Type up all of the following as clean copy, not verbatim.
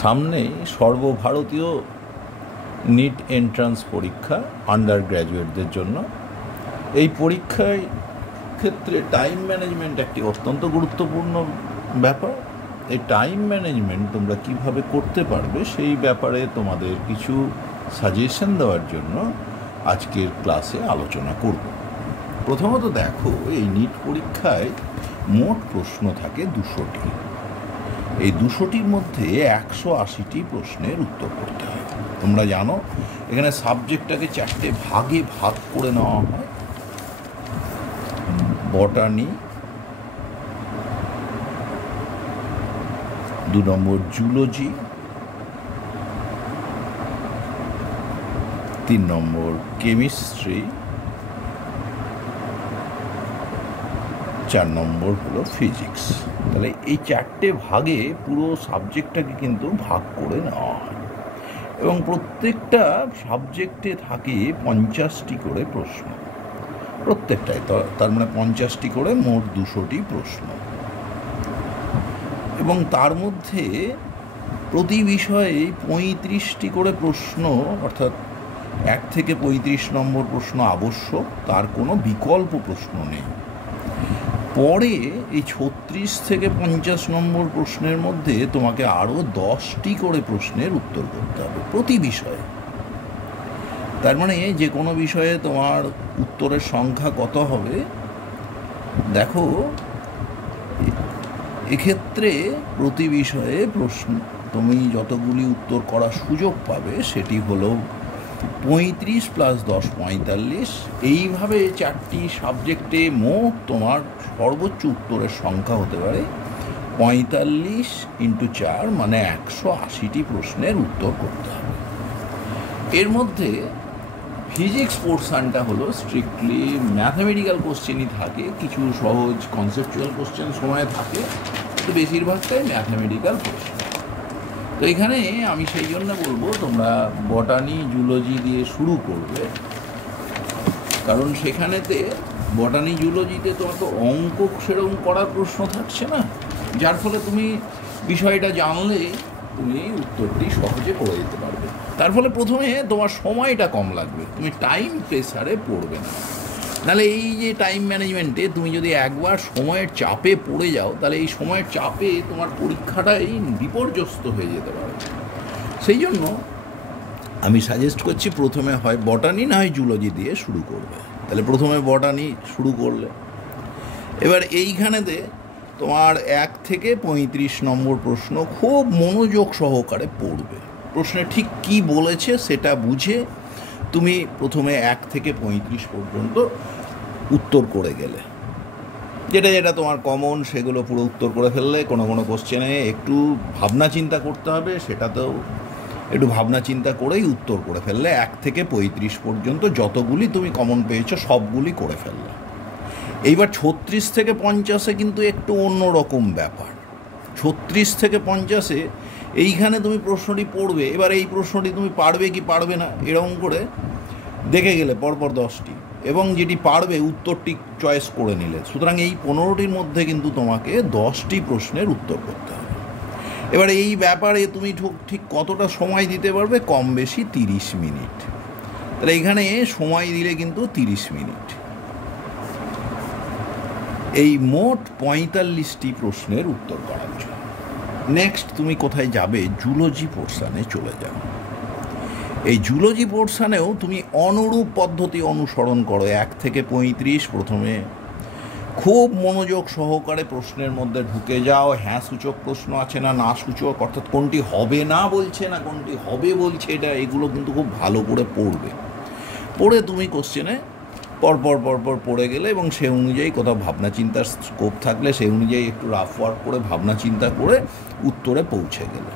সামনে সর্বভারতীয় NEET entrance পরীক্ষা আন্ডার গ্র্যাজুয়েটদের জন্য। এই পরীক্ষার ক্ষেত্রে টাইম ম্যানেজমেন্ট একটি অত্যন্ত গুরুত্বপূর্ণ ব্যাপার। এই টাইম ম্যানেজমেন্ট তোমরা কিভাবে করতে পারবে সেই ব্যাপারে তোমাদের কিছু সাজেশন দেওয়ার জন্য আজকের ক্লাসে আলোচনা করব। প্রথমত দেখো, এই নিট পরীক্ষায় মোট প্রশ্ন থাকে 200টি। এই 200টির মধ্যে 180টি প্রশ্নের উত্তর করতে হয়। তোমরা জানো এখানে সাবজেক্টটাকে 4টে ভাগে ভাগ করে নেওয়া হয়। বটানি, 2 নম্বর জুলজি, 3 নম্বর কেমিস্ট্রি, 4 নম্বর হলো ফিজিক্স। তাহলে এই 4টে ভাগে পুরো সাবজেক্টটাকে কিন্তু ভাগ করে নেওয়া হয় এবং প্রত্যেকটা সাবজেক্টে থাকে 50টি করে প্রশ্ন, প্রত্যেকটাই। তার মানে 50টি করে মোট 200টি প্রশ্ন। এবং তার মধ্যে প্রতি বিষয়ে 35টি করে প্রশ্ন, অর্থাৎ 1 থেকে 35 নম্বর প্রশ্ন আবশ্যক, তার কোনো বিকল্প প্রশ্ন নেই। পরে এই 36 থেকে 50 নম্বর প্রশ্নের মধ্যে তোমাকে আরও 10টি করে প্রশ্নের উত্তর করতে হবে প্রতি বিষয়ে। তার মানে যে কোনো বিষয়ে তোমার উত্তরের সংখ্যা কত হবে দেখো, এক্ষেত্রে প্রতি বিষয়ে প্রশ্ন তুমি যতগুলি উত্তর করার সুযোগ পাবে সেটি হলো 35 + 10 45। এইভাবে 4টি সাবজেক্টে মোট তোমার সর্বোচ্চ উত্তরের সংখ্যা হতে পারে 45 × 4, মানে 180টি প্রশ্নের উত্তর করতে হবে। এর মধ্যে ফিজিক্স পোর্শনটা হলো স্ট্রিক্টলি ম্যাথামেটিক্যাল কোশ্চেনই থাকে, কিছু সহজ কনসেপচুয়াল কোশ্চেন সময় থাকে, কিন্তু বেশিরভাগটাই ম্যাথামেটিক্যাল কোশ্চেন। তো এখানে আমি সেই জন্য বলবো তোমরা বটানি জুলজি দিয়ে শুরু করবে, কারণ সেখানেতে বটানি জুলজিতে তোমার তো অঙ্ক সেরকম করার প্রশ্ন থাকছে না, যার ফলে তুমি বিষয়টা জানলে তুমি উত্তরটি সহজে করে দিতে পারবে। তার ফলে প্রথমে তোমার সময়টা কম লাগবে, তুমি টাইম প্রেসারে পড়বে না। নাহলে এই যে টাইম ম্যানেজমেন্টে তুমি যদি একবার সময়ের চাপে পড়ে যাও, তাহলে এই সময়ের চাপে তোমার পরীক্ষাটাই বিপর্যস্ত হয়ে যেতে পারে। সেই জন্য আমি সাজেস্ট করছি প্রথমে হয় বটানি না হয় জুলজি দিয়ে শুরু করবে। তাহলে প্রথমে বটানি শুরু করলে, এবার এইখানেতে তোমার 1 থেকে 35 নম্বর প্রশ্ন খুব মনোযোগ সহকারে পড়বে। প্রশ্নে ঠিক কি বলেছে সেটা বুঝে তুমি প্রথমে 1 থেকে 35 পর্যন্ত উত্তর করে গেলে, যেটা যেটা তোমার কমন সেগুলো পুরো উত্তর করে ফেললে। কোনো কোনো কোশ্চেনে একটু ভাবনা চিন্তা করতে হবে, সেটাতেও একটু ভাবনা চিন্তা করেই উত্তর করে ফেললে। 1 থেকে 35 পর্যন্ত যতগুলি তুমি কমন পেয়েছো সবগুলি করে ফেললে। এইবার 36 থেকে 50-এ কিন্তু একটু অন্যরকম ব্যাপার। 36 থেকে 50-এ এইখানে তুমি প্রশ্নটি পড়বে, এবার এই প্রশ্নটি তুমি পারবে কি পারবে না এরকম করে দেখে গেলে পরপর 10টি, এবং যেটি পারবে উত্তরটি চয়েস করে নিলে। সুতরাং এই 15টির মধ্যে কিন্তু তোমাকে 10টি প্রশ্নের উত্তর করতে হবে। এবার এই ব্যাপারে তুমি ঠিক কতটা সময় দিতে পারবে, কম বেশি 30 মিনিট। তাহলে এখানে সময় দিলে কিন্তু 30 মিনিট। এই মোট 45টি প্রশ্নের উত্তর করার জন্য নেক্সট তুমি কোথায় যাবে, জুলজি পোর্শনে চলে যাও। এই জুলজি পোর্শনেও তুমি অনুরূপ পদ্ধতি অনুসরণ করো। 1 থেকে 35 প্রথমে খুব মনোযোগ সহকারে প্রশ্নের মধ্যে ঢুকে যাও। হ্যাঁ সূচক প্রশ্ন আছে না না সূচক, অর্থাৎ কোনটি হবে না বলছে না কোনটি হবে বলছে, এগুলো কিন্তু খুব ভালো করে পড়বে। পড়ে তুমি কোশ্চেনে পরপর পড়ে গেলে এবং সে অনুযায়ী কোথাও ভাবনা চিন্তার স্কোপ থাকলে সেই অনুযায়ী একটু রাফ ওয়ার্ক করে ভাবনা চিন্তা করে উত্তরে পৌঁছে গেলে।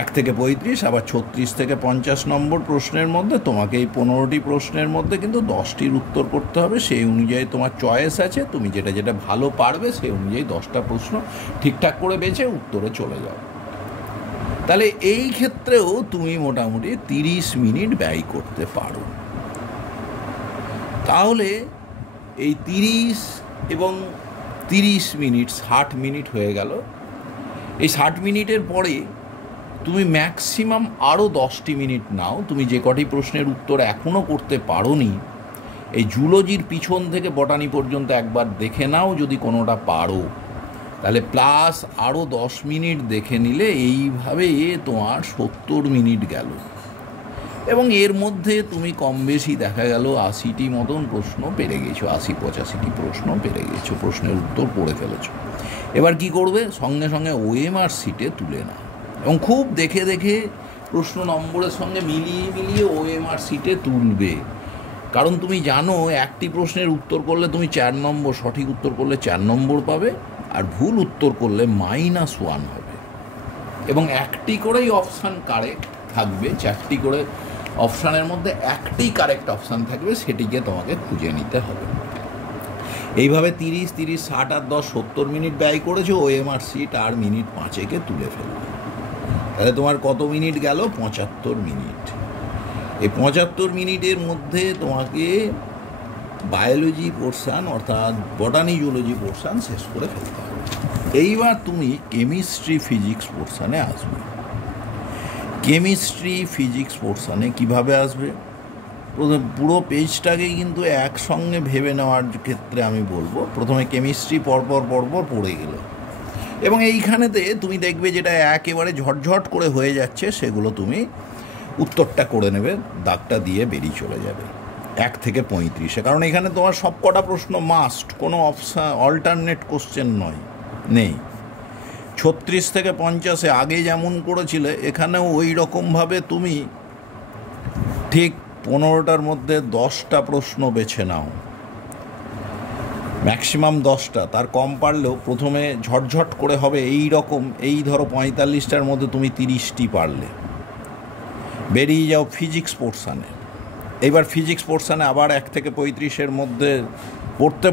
1 থেকে 35 আবার 36 থেকে 50 নম্বর প্রশ্নের মধ্যে তোমাকে এই 15টি প্রশ্নের মধ্যে কিন্তু 10টির উত্তর করতে হবে। সেই অনুযায়ী তোমার চয়েস আছে, তুমি যেটা যেটা ভালো পারবে সেই অনুযায়ী 10টা প্রশ্ন ঠিকঠাক করে বেছে উত্তরে চলে যাও। তাহলে এই ক্ষেত্রেও তুমি মোটামুটি 30 মিনিট ব্যয় করতে পারো। তাহলে এই 30 এবং 30 মিনিট 60 মিনিট হয়ে গেল। এই 60 মিনিটের পরে তুমি ম্যাক্সিমাম আরও 10টি মিনিট নাও। তুমি যে কটি প্রশ্নের উত্তর এখনও করতে পারোনি, এই জুলজির পিছন থেকে বটানি পর্যন্ত একবার দেখে নাও, যদি কোনোটা পারো তাহলে প্লাস আরও 10 মিনিট দেখে নিলে এইভাবে তোমার 70 মিনিট গেল। এবং এর মধ্যে তুমি কম বেশি দেখা গেল 80টি মতন প্রশ্ন পেরে গেছো, 80-85টি প্রশ্ন পেরে গেছো, প্রশ্নের উত্তর পড়ে ফেলেছো। এবার কি করবে? সঙ্গে সঙ্গে ওএমআর সিটে তুলে নাও এবং খুব দেখে দেখে প্রশ্ন নম্বরের সঙ্গে মিলিয়ে মিলিয়ে ওএমআর সিটে তুলবে। কারণ তুমি জানো একটি প্রশ্নের উত্তর করলে তুমি 4 নম্বর, সঠিক উত্তর করলে 4 নম্বর পাবে, আর ভুল উত্তর করলে -1 হবে। এবং একটি করেই অপশান কারেক্ট থাকবে, 4টি করে অপশানের মধ্যে একটি কারেক্ট অপশান থাকবে, সেটিকে তোমাকে খুঁজে নিতে হবে। এইভাবে 30, 60 আর 10, 70 মিনিট ব্যয় করেছো, ওএমআর সিট আর মিনিট 5 তুলে ফেলবে। তাহলে তোমার কত মিনিট গেল? 75 মিনিট। এই 75 মিনিটের মধ্যে তোমাকে বায়োলজি পোর্শান অর্থাৎ বটানি জুলজি পোর্শান শেষ করে ফেলতে হবে। এইবার তুমি কেমিস্ট্রি ফিজিক্স পোর্শানে আসবে। কেমিস্ট্রি ফিজিক্স পোর্শানে কিভাবে আসবে? পুরো পেজটাকেই কিন্তু একসঙ্গে ভেবে নেওয়ার ক্ষেত্রে আমি বলবো, প্রথমে কেমিস্ট্রি পরপর পড়ে গেলে, এবং এইখানেতে তুমি দেখবে যেটা একেবারে ঝটঝট করে হয়ে যাচ্ছে সেগুলো তুমি উত্তরটা করে নেবে, দাগটা দিয়ে বেরিয়ে চলে যাবে 1 থেকে 35। কারণ এখানে তোমার সব কটা প্রশ্ন মাস্ট, কোনো অপশান অল্টারনেট কোশ্চেন নেই। 36 থেকে 50 আগে যেমন করেছিলে এখানেও ওই রকমভাবে তুমি ঠিক 15টার মধ্যে 10টা প্রশ্ন বেছে নাও, ম্যাক্সিমাম 10টা, তার কম পারলেও প্রথমে ঝটঝট করে হবে এই রকম। এই ধরো 45টার মধ্যে তুমি 30টি পারলে, বেরিয়ে যাও ফিজিক্স পোর্শানে। এবার ফিজিক্স পোর্শানে আবার 1 থেকে 35-এর মধ্যে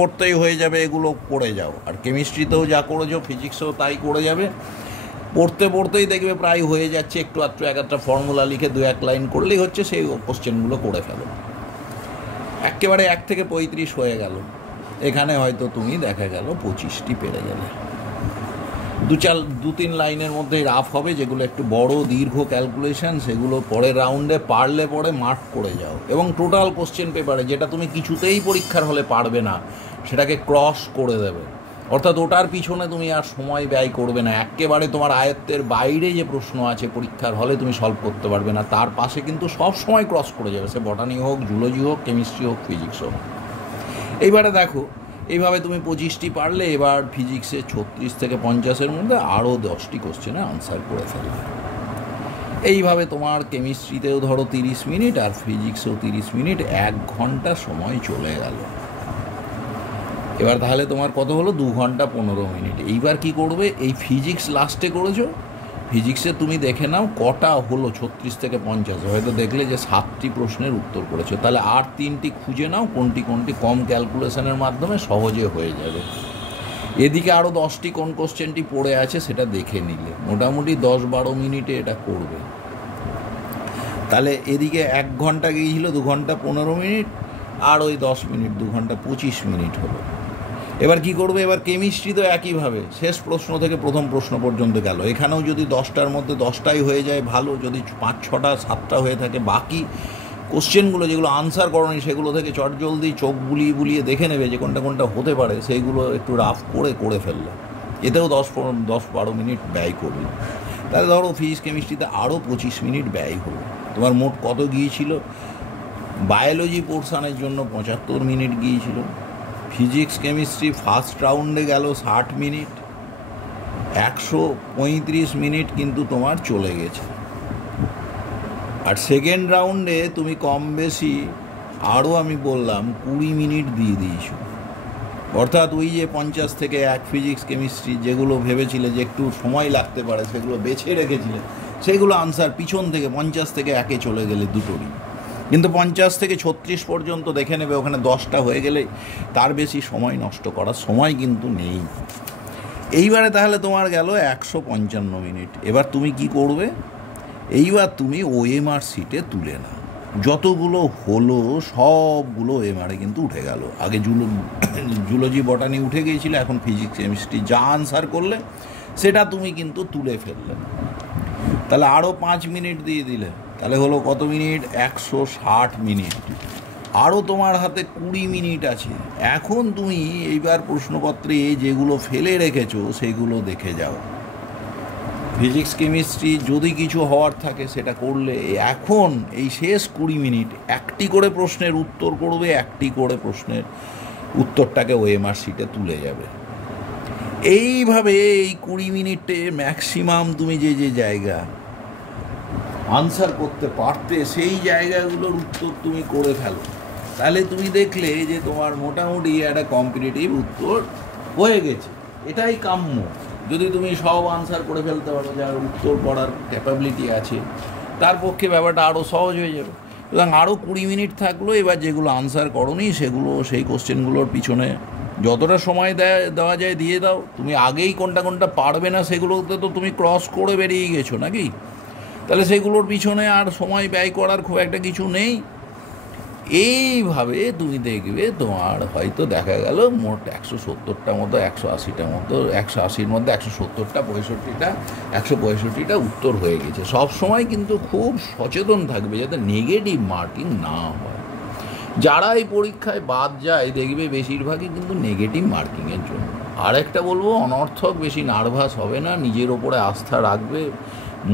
পড়তেই হয়ে যাবে, এগুলো করে যাও। আর কেমিস্ট্রিতেও যা করেছো ফিজিক্সেও তাই করে যাবে, পড়তেই দেখবে প্রায় হয়ে যাচ্ছে। একটু আধটু একটা ফর্মুলা লিখে 2-1 লাইন করলেই হচ্ছে, সেই কোশ্চেনগুলো করে ফেলো। একেবারে 1 থেকে 35 হয়ে গেল। এখানে হয়তো তুমি দেখা গেল 25টি পেরে গেলে। 2-3 লাইনের মধ্যে রাফ হবে, যেগুলো একটু বড় দীর্ঘ ক্যালকুলেশন, সেগুলো পরের রাউন্ডে পারলে পরে মার্ক করে যাও। এবং টোটাল কোশ্চেন পেপারে যেটা তুমি কিছুতেই পরীক্ষার হলে পারবে না সেটাকে ক্রস করে দেবে, অর্থাৎ ওটার পিছনে তুমি আর সময় ব্যয় করবে না। একেবারে তোমার আয়ত্তের বাইরে যে প্রশ্ন আছে পরীক্ষার হলে তুমি সলভ করতে পারবে না, তার পাশে কিন্তু সব সময় ক্রস করে যাবে, সে বটানি হোক, জুলজি হোক, কেমিস্ট্রি হোক, ফিজিক্স হোক। এইবারে দেখো এইভাবে তুমি 25টি পারলে, এবার ফিজিক্সে 36 থেকে 50-এর মধ্যে আরও 10টি কোশ্চেনে আনসার করে ফেলবে। এইভাবে তোমার কেমিস্ট্রিতেও ধরো 30 মিনিট আর ফিজিক্সেও 30 মিনিট, 1 ঘন্টা সময় চলে গেল। এবার তাহলে তোমার কত হলো? 2 ঘন্টা 15 মিনিট। এইবার কি করবে? এই ফিজিক্স লাস্টে করেছো, ফিজিক্সে তুমি দেখে নাও কটা হলো 36 থেকে 50। হয়তো দেখলে যে 7টি প্রশ্নের উত্তর করেছো, তাহলে আর 3টি খুঁজে নাও কোনটি কম ক্যালকুলেশনের মাধ্যমে সহজে হয়ে যাবে। এদিকে আরও 10টি কোন কোশ্চেনটি পড়ে আছে সেটা দেখে নিলে মোটামুটি 10-12 মিনিটে এটা করবে। তাহলে এদিকে 1 ঘন্টা গিয়েছিল, 2 ঘন্টা 15 মিনিট, আর ওই 10 মিনিট, 2 ঘন্টা 25 মিনিট হলো। এবার কি করবে? এবার কেমিস্ট্রিতেও একইভাবে শেষ প্রশ্ন থেকে প্রথম প্রশ্ন পর্যন্ত গেল। এখানেও যদি 10টার মধ্যে 10টাই হয়ে যায় ভালো, যদি 5-6টা 7টা হয়ে থাকে, বাকি কোশ্চেনগুলো যেগুলো আনসার করনি সেগুলো থেকে চটজলদি চোখ বুলিয়ে দেখে নেবে যে কোনটা হতে পারে, সেইগুলো একটু রাফ করে ফেললে, এতেও 10-12 মিনিট ব্যয় করবে। তাহলে ধরো ফিজিক্স কেমিস্ট্রিতে আরও 25 মিনিট ব্যয় হলো। তোমার মোট কত গিয়েছিল? বায়োলজি পোর্শানের জন্য 75 মিনিট গিয়েছিল। ফিজিক্স কেমিস্ট্রি ফার্স্ট রাউন্ডে গেল 60 মিনিট, 135 মিনিট কিন্তু তোমার চলে গেছে। আর সেকেন্ড রাউন্ডে তুমি কম বেশি আরও আমি বললাম 20 মিনিট দিয়ে দিয়েছো, অর্থাৎ ওই যে 50 থেকে 1 ফিজিক্স কেমিস্ট্রি যেগুলো ভেবেছিলে যে একটু সময় লাগতে পারে, সেগুলো বেছে রেখেছিলে, সেগুলো আনসার পিছন থেকে 50 থেকে 1-এ চলে গেলে দুটোরই। কিন্তু 50 থেকে 36 পর্যন্ত দেখে নেবে, ওখানে 10টা হয়ে গেলে তার বেশি সময় নষ্ট করার সময় কিন্তু নেই। এইবারে তাহলে তোমার গেল 155 মিনিট। এবার তুমি কি করবে? এইবার তুমি ওএমআর সিটে তুলে নাও। যতগুলো হলো সবগুলো ওএমআরে কিন্তু উঠে গেল। আগে জুলজি বটানি উঠে গিয়েছিল, এখন ফিজিক্স কেমিস্ট্রি যা আনসার করলে সেটা তুমি কিন্তু তুলে ফেললে। তাহলে আরও 5 মিনিট দিয়ে দিলে, তাহলে হলো কত মিনিট? 160 মিনিট। আরও তোমার হাতে 20 মিনিট আছে। এখন তুমি এইবার প্রশ্নপত্রে যেগুলো ফেলে রেখেছো সেগুলো দেখে যাও। ফিজিক্স কেমিস্ট্রি যদি কিছু হওয়ার থাকে সেটা করলে এখন এই শেষ 20 মিনিট একটি করে প্রশ্নের উত্তর করবে, একটি করে প্রশ্নের উত্তরটাকে ওএমআর শিটে তুলে যাবে। এইভাবে এই 20 মিনিটে ম্যাক্সিমাম তুমি যে যে জায়গা আনসার করতে পারতে সেই জায়গাগুলোর উত্তর তুমি করে ফেলো। তাহলে তুমি দেখলে যে তোমার মোটামুটি একটা কম্পিটিটিভ উত্তর হয়ে গেছে। এটাই কাম্য। যদি তুমি সব আনসার করে ফেলতে পারো, যার উত্তর করার ক্যাপাবিলিটি আছে, তার পক্ষে ব্যাপারটা আরও সহজ হয়ে যাবে। সুতরাং আরও 20 মিনিট থাকলো। এবার যেগুলো আনসার করোনি সেগুলো, সেই কোশ্চেনগুলোর পিছনে যতটা সময় দেওয়া যায় দিয়ে দাও। তুমি আগেই কোনটা কোনটা পারবে না সেগুলোতে তো তুমি ক্রস করে বেরিয়ে গেছো নাকি? তাহলে সেগুলোর পিছনে আর সময় ব্যয় করার খুব একটা কিছু নেই। এইভাবে তুমি দেখবে তোমার হয়তো দেখা গেল মোট 170টার মতো, 180টার মতো, 180-র মধ্যে 170টা, 165টা উত্তর হয়ে গেছে। সব সময় কিন্তু খুব সচেতন থাকবে যাতে নেগেটিভ মার্কিং না হয়। যারা এই পরীক্ষায় বাদ যায় দেখবে বেশিরভাগই কিন্তু নেগেটিভ মার্কিংয়ের জন্য। আর একটা বলবো, অনর্থক বেশি নার্ভাস হবে না, নিজের ওপরে আস্থা রাখবে,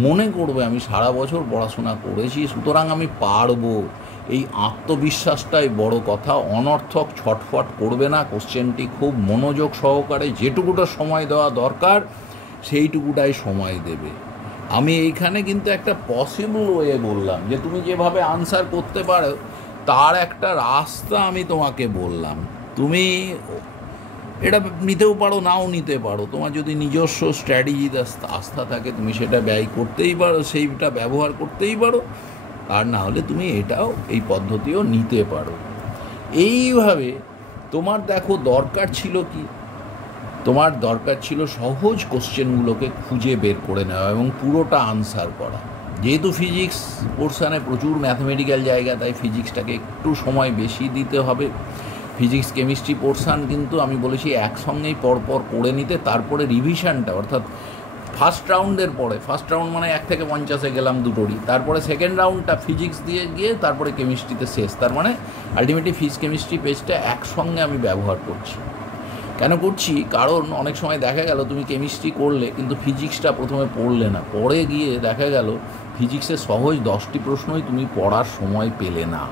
মনে করবে আমি সারা বছর পড়াশোনা করেছি সুতরাং আমি পারবো। এই আত্মবিশ্বাসটাই বড় কথা। অনর্থক ছটফট করবে না, কোশ্চেনটি খুব মনোযোগ সহকারে যেটুকুটা সময় দেওয়া দরকার সেইটুকুটাই সময় দেবে। আমি এইখানে কিন্তু একটা পসিবল ওয়ে বললাম, যে তুমি যেভাবে আনসার করতে পারো তার একটা রাস্তা আমি তোমাকে বললাম। তুমি এটা নিতেও পারো, নাও নিতে পারো। তোমার যদি নিজস্ব স্ট্র্যাটেজিতে আস্থা থাকে তুমি সেটা ব্যয় করতেই পারো, সেইটা ব্যবহার করতেই পারো। আর না হলে তুমি এটাও, এই পদ্ধতিও নিতে পারো। এইভাবে তোমার দেখো দরকার ছিল কি? তোমার দরকার ছিল সহজ কোশ্চেনগুলোকে খুঁজে বের করে নেওয়া এবং পুরোটা আনসার করা। যেহেতু ফিজিক্স পোর্শানে প্রচুর ম্যাথমেটিক্যাল জায়গা, তাই ফিজিক্সটাকে একটু সময় বেশি দিতে হবে। ফিজিক্স কেমিস্ট্রি পোর্শান কিন্তু আমি বলেছি একসঙ্গেই পরপর করে নিতে, তারপরে রিভিশনটা, অর্থাৎ ফার্স্ট রাউন্ডের পরে, ফার্স্ট রাউন্ড মানে 1 থেকে 50-এ গেলাম দুটোরই, তারপরে সেকেন্ড রাউন্ডটা ফিজিক্স দিয়ে গিয়ে তারপরে কেমিস্ট্রিতে শেষ। তার মানে আলটিমেটলি ফিজিক্স কেমিস্ট্রি পেজটা একসঙ্গে আমি ব্যবহার করছি। কেন করছি? কারণ অনেক সময় দেখা গেল তুমি কেমিস্ট্রি করলে কিন্তু ফিজিক্সটা প্রথমে পড়লে না, পরে গিয়ে দেখা গেল ফিজিক্সের সহজ 10টি প্রশ্নই তুমি পড়ার সময় পেলে না।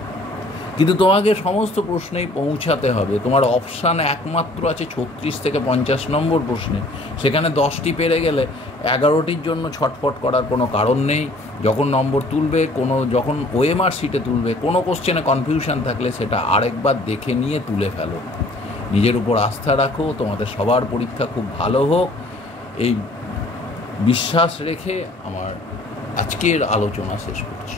কিন্তু তোমাকে সমস্ত প্রশ্নেই পৌঁছাতে হবে। তোমার অপশান একমাত্র আছে 36 থেকে 50 নম্বর প্রশ্নে, সেখানে 10টি পেরে গেলে 11টির জন্য ছটফট করার কোনো কারণ নেই। যখন নম্বর তুলবে, যখন ওএমআর শিটে তুলবে, কোনো কোশ্চেনে কনফিউশন থাকলে সেটা আরেকবার দেখে নিয়ে তুলে ফেলো। নিজের উপর আস্থা রাখো, তোমাদের সবার পরীক্ষা খুব ভালো হোক, এই বিশ্বাস রেখে আমার আজকের আলোচনা শেষ করছি।